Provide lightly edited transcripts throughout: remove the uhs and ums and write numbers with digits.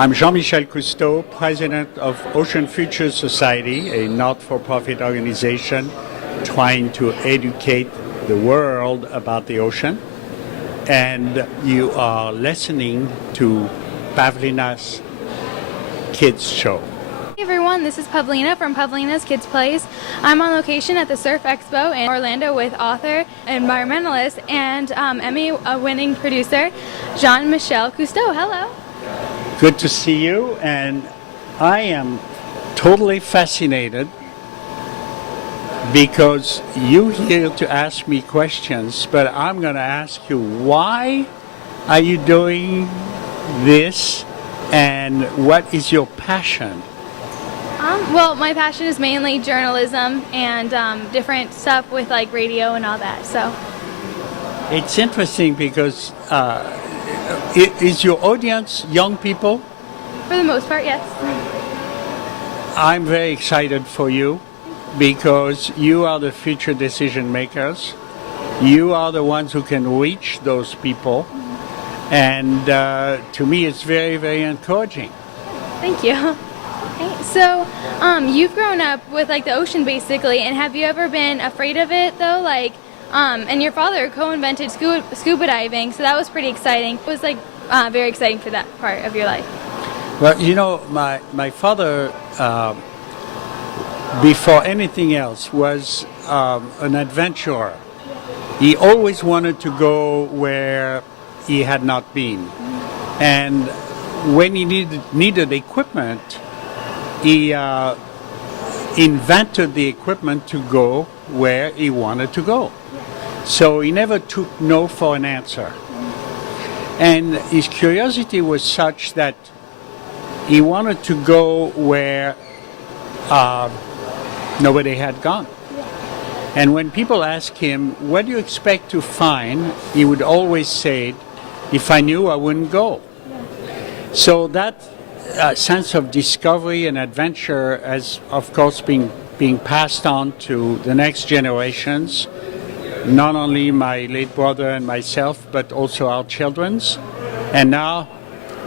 I'm Jean-Michel Cousteau, president of Ocean Future Society, a not-for-profit organization trying to educate the world about the ocean. And you are listening to Pavlina's Kidz show. Hey everyone, this is Pavlina from Pavlina's Kidz Plays. I'm on location at the Surf Expo in Orlando with author, environmentalist, and Emmy-winning producer Jean-Michel Cousteau. Hello. Good to see you, and I am totally fascinated because you're here to ask me questions, but I'm going to ask you, why are you doing this, and what is your passion? Well, my passion is mainly journalism and different stuff with like radio and all that. So it's interesting because is your audience young people? For the most part, yes. I'm very excited for you because you are the future decision makers. You are the ones who can reach those people. And to me, it's very, very encouraging. Thank you. Okay, so you've grown up with like the ocean basically, and have you ever been afraid of it though? Like, and your father co-invented scuba diving, so that was pretty exciting. It was like very exciting for that part of your life. Well, you know, my father, before anything else, was an adventurer. He always wanted to go where he had not been. And when he needed equipment, he invented the equipment to go where he wanted to go. So he never took no for an answer. And his curiosity was such that he wanted to go where nobody had gone. And when people ask him, what do you expect to find? He would always say, if I knew, I wouldn't go. So that sense of discovery and adventure has, of course, being passed on to the next generations, not only my late brother and myself, but also our children's. And now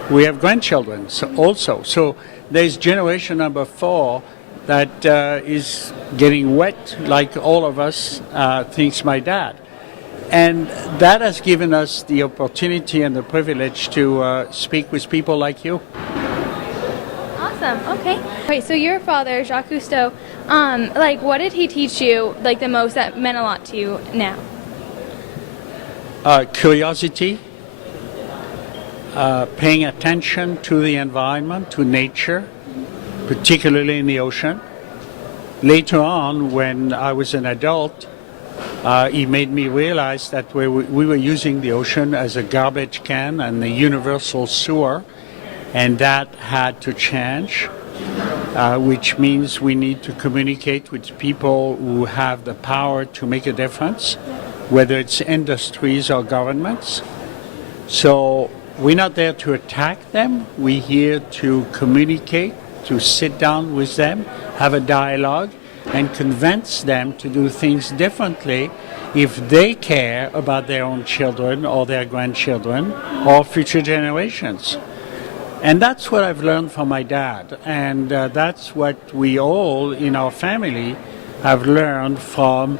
we have grandchildren also. So there's generation number 4 that is getting wet, like all of us, thinks my dad. And that has given us the opportunity and the privilege to speak with people like you. Awesome. Okay. Wait. So your father, Jacques Cousteau, like, what did he teach you, like, the most that meant a lot to you now? Curiosity, paying attention to the environment, to nature, particularly in the ocean. Later on, when I was an adult, he made me realize that we were using the ocean as a garbage can and a universal sewer, and that had to change, which means we need to communicate with people who have the power to make a difference, whether it's industries or governments. So we're not there to attack them. We're here to communicate, to sit down with them, have a dialogue, and convince them to do things differently if they care about their own children or their grandchildren or future generations. And that's what I've learned from my dad, and that's what we all in our family have learned from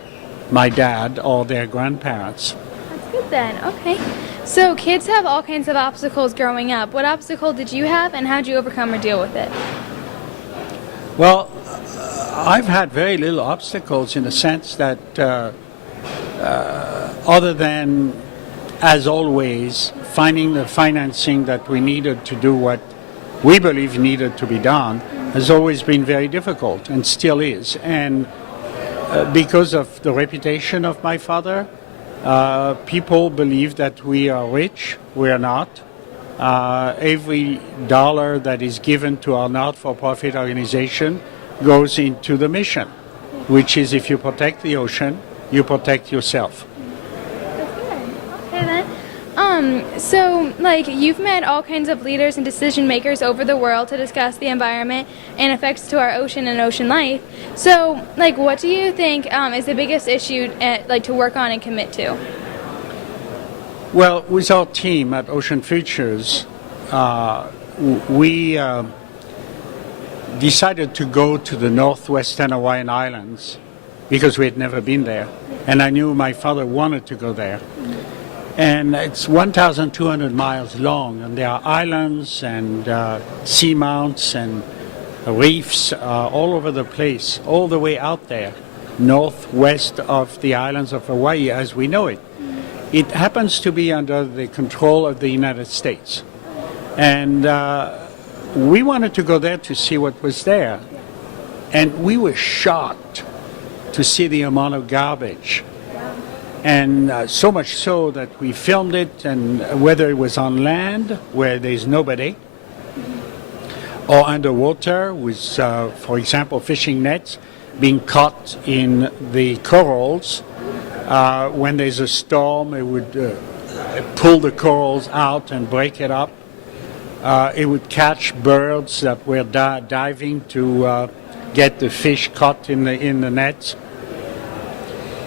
my dad or their grandparents. That's good then. Okay. So kids have all kinds of obstacles growing up. What obstacle did you have, and how did you overcome or deal with it? Well, I've had very little obstacles in the sense that other than, as always, finding the financing that we needed to do what we believe needed to be done has always been very difficult and still is. And because of the reputation of my father, people believe that we are rich. We are not. Every dollar that is given to our not-for-profit organization goes into the mission, which is if you protect the ocean, you protect yourself. That's good. Okay then. So, like, you've met all kinds of leaders and decision makers over the world to discuss the environment and effects to our ocean and ocean life. So, like, what do you think is the biggest issue to work on and commit to? Well, with our team at Ocean Futures, we decided to go to the northwestern Hawaiian Islands because we had never been there. And I knew my father wanted to go there. And it's 1,200 miles long, and there are islands and seamounts and reefs all over the place, all the way out there, northwest of the islands of Hawaii as we know it. It happens to be under the control of the United States. And we wanted to go there to see what was there. And we were shocked to see the amount of garbage. And so much so that we filmed it, and whether it was on land where there's nobody, or underwater with, for example, fishing nets being caught in the corals. When there's a storm, it would pull the corals out and break it up. It would catch birds that were diving to get the fish caught in the nets.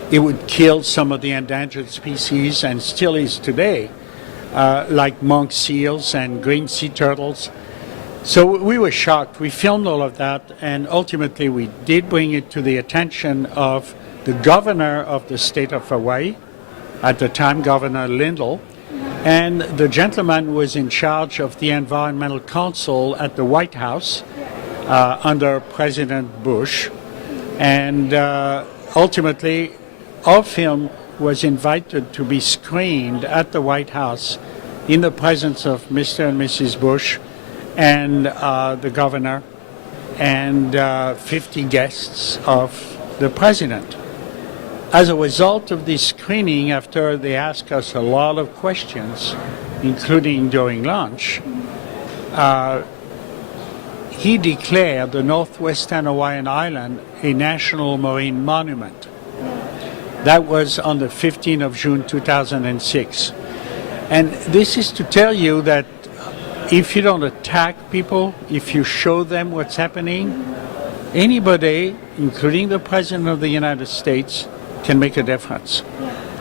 It would kill some of the endangered species, and still is today, like monk seals and green sea turtles. So we were shocked. We filmed all of that, and ultimately we did bring it to the attention of the governor of the state of Hawaii, at the time Governor Lindell, and the gentleman was in charge of the Environmental Council at the White House under President Bush. And ultimately, our film was invited to be screened at the White House in the presence of Mr. and Mrs. Bush and the governor and 50 guests of the president. As a result of this screening, after they asked us a lot of questions, including during lunch, he declared the northwestern Hawaiian Island a national marine monument. That was on the 15th of June 2006. And this is to tell you that if you don't attack people, if you show them what's happening, anybody, including the President of the United States, can make a difference.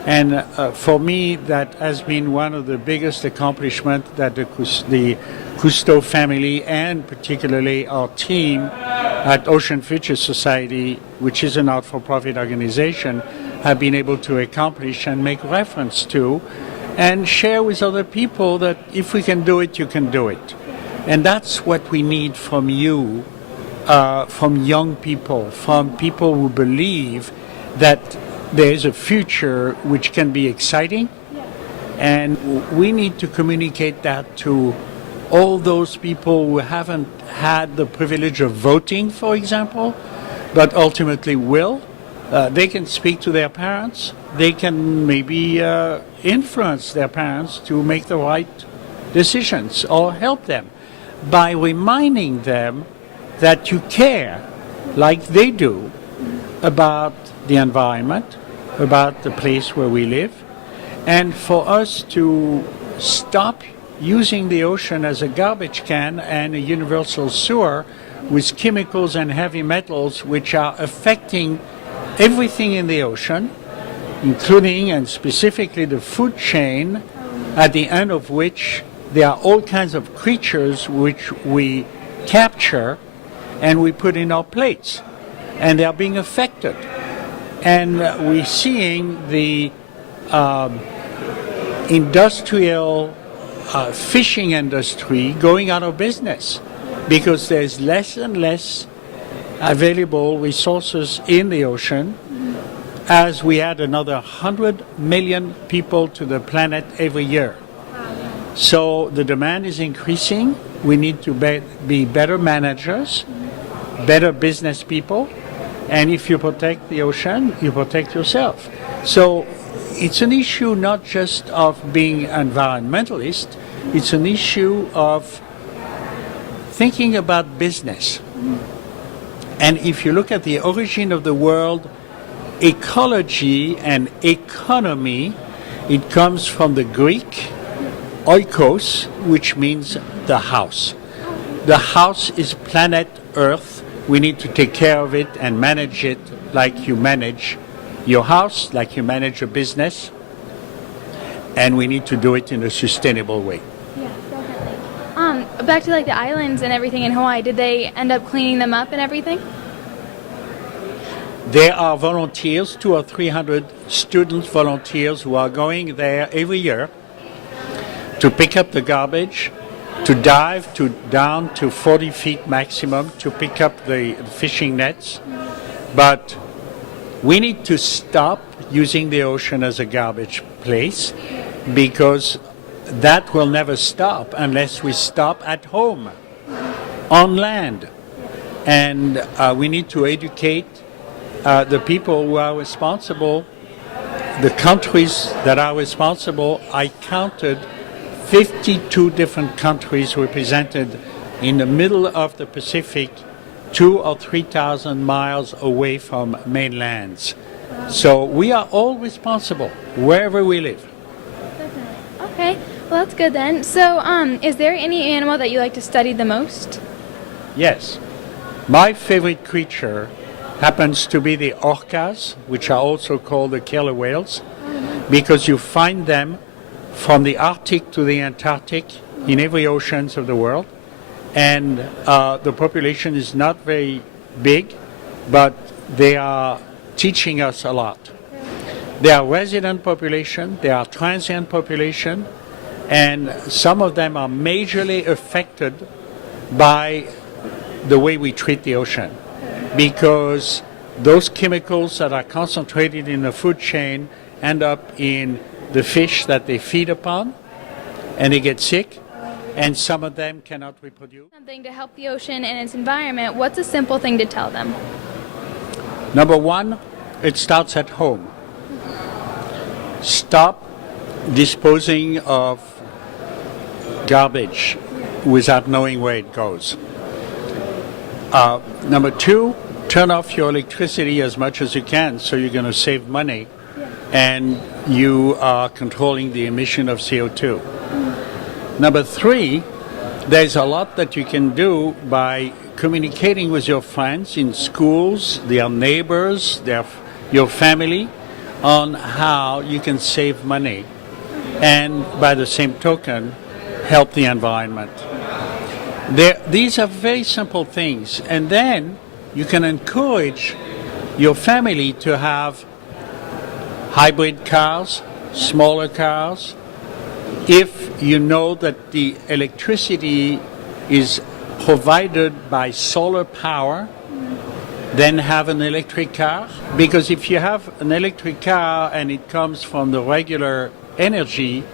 And for me, that has been one of the biggest accomplishments that the Cousteau family, and particularly our team at Ocean Future Society, which is a not-for-profit organization, have been able to accomplish and make reference to, and share with other people that if we can do it, you can do it. And that's what we need from you, from young people, from people who believe that there's a future which can be exciting. And we need to communicate that to all those people who haven't had the privilege of voting, for example, but ultimately will. They can speak to their parents. They can maybe influence their parents to make the right decisions or help them by reminding them that you care, like they do, about the environment, about the place where we live, and for us to stop using the ocean as a garbage can and a universal sewer with chemicals and heavy metals which are affecting everything in the ocean, including and specifically the food chain, at the end of which there are all kinds of creatures which we capture and we put in our plates, and they are being affected. And we're seeing the industrial fishing industry going out of business because there's less and less available resources in the ocean as we add another 100 million people to the planet every year. So the demand is increasing. We need to be better managers, better business people, and if you protect the ocean, you protect yourself. So it's an issue not just of being environmentalist, it's an issue of thinking about business. And if you look at the origin of the world, ecology and economy, it comes from the Greek oikos, which means the house. The house is planet Earth. We need to take care of it and manage it like you manage your house, like you manage a business, and we need to do it in a sustainable way. Yeah, definitely. back to like the islands and everything in Hawaii, did they end up cleaning them up and everything? There are volunteers, 200 or 300 student volunteers who are going there every year to pick up the garbage, to dive down to 40 feet maximum to pick up the fishing nets. But we need to stop using the ocean as a garbage place, because that will never stop unless we stop at home, on land. And we need to educate the people who are responsible, the countries that are responsible. I counted 52 different countries represented in the middle of the Pacific, 2,000 or 3,000 miles away from mainlands. So we are all responsible wherever we live. Okay, well that's good then. So is there any animal that you like to study the most? Yes. My favorite creature happens to be the orcas, which are also called the killer whales, because you find them from the Arctic to the Antarctic in every ocean of the world. And the population is not very big, but they are teaching us a lot. They are resident population, they are transient population, and some of them are majorly affected by the way we treat the ocean, because those chemicals that are concentrated in the food chain end up in the fish that they feed upon, and they get sick, and some of them cannot reproduce. Something to help the ocean and its environment, what's a simple thing to tell them? Number one, it starts at home. Stop disposing of garbage without knowing where it goes. Number two, turn off your electricity as much as you can, so you're going to save money, and you are controlling the emission of CO2. Number three, there's a lot that you can do by communicating with your friends in schools, their neighbors, your family, on how you can save money and, by the same token, help the environment. These are very simple things, and then you can encourage your family to have hybrid cars, smaller cars. If you know that the electricity is provided by solar power, then have an electric car. Because if you have an electric car and it comes from the regular energy,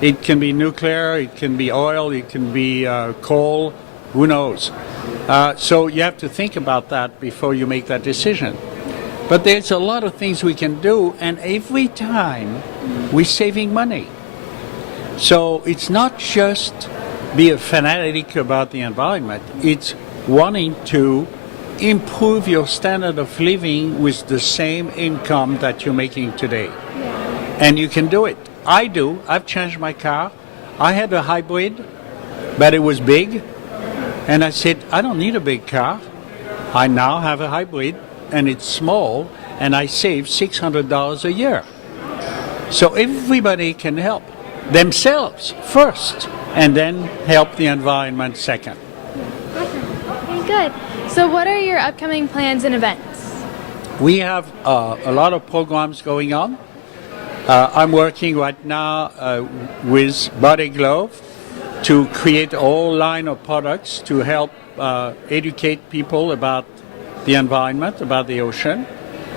it can be nuclear, it can be oil, it can be coal, who knows. So you have to think about that before you make that decision. But there's a lot of things we can do, and every time we're saving money. So it's not just be a fanatic about the environment, it's wanting to improve your standard of living with the same income that you're making today. And you can do it. I do. I've changed my car. I had a hybrid, but it was big. And I said, I don't need a big car. I now have a hybrid, and it's small, and I save $600 a year. So everybody can help themselves first, and then help the environment second. Okay, good. So what are your upcoming plans and events? We have a lot of programs going on. I'm working right now with Body Glove to create a whole line of products to help educate people about the environment, about the ocean.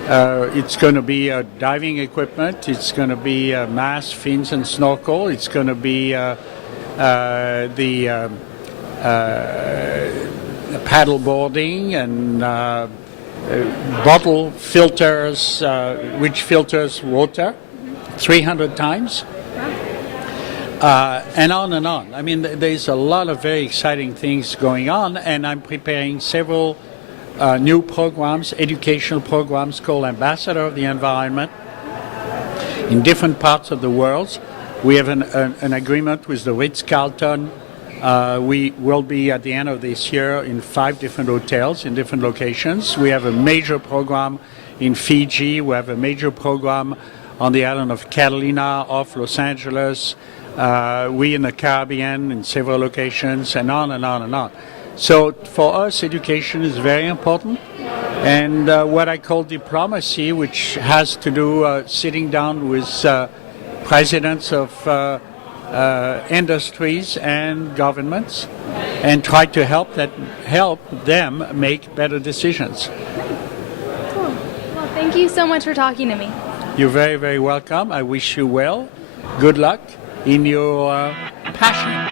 It's going to be diving equipment, it's going to be mask, fins and snorkel, it's going to be the paddle boarding and bottle filters, which filters water 300 times. And on and on. I mean, there's a lot of very exciting things going on, and I'm preparing several new programs, educational programs called Ambassador of the Environment in different parts of the world. We have an agreement with the Ritz-Carlton. We will be at the end of this year in 5 different hotels in different locations. We have a major program in Fiji. We have a major program on the island of Catalina off Los Angeles. we in the Caribbean in several locations, and on and on and on. So for us, education is very important. And what I call diplomacy, which has to do sitting down with presidents of industries and governments and try to help them make better decisions. Cool. Well, thank you so much for talking to me. You're very, very welcome. I wish you well. Good luck in your passion.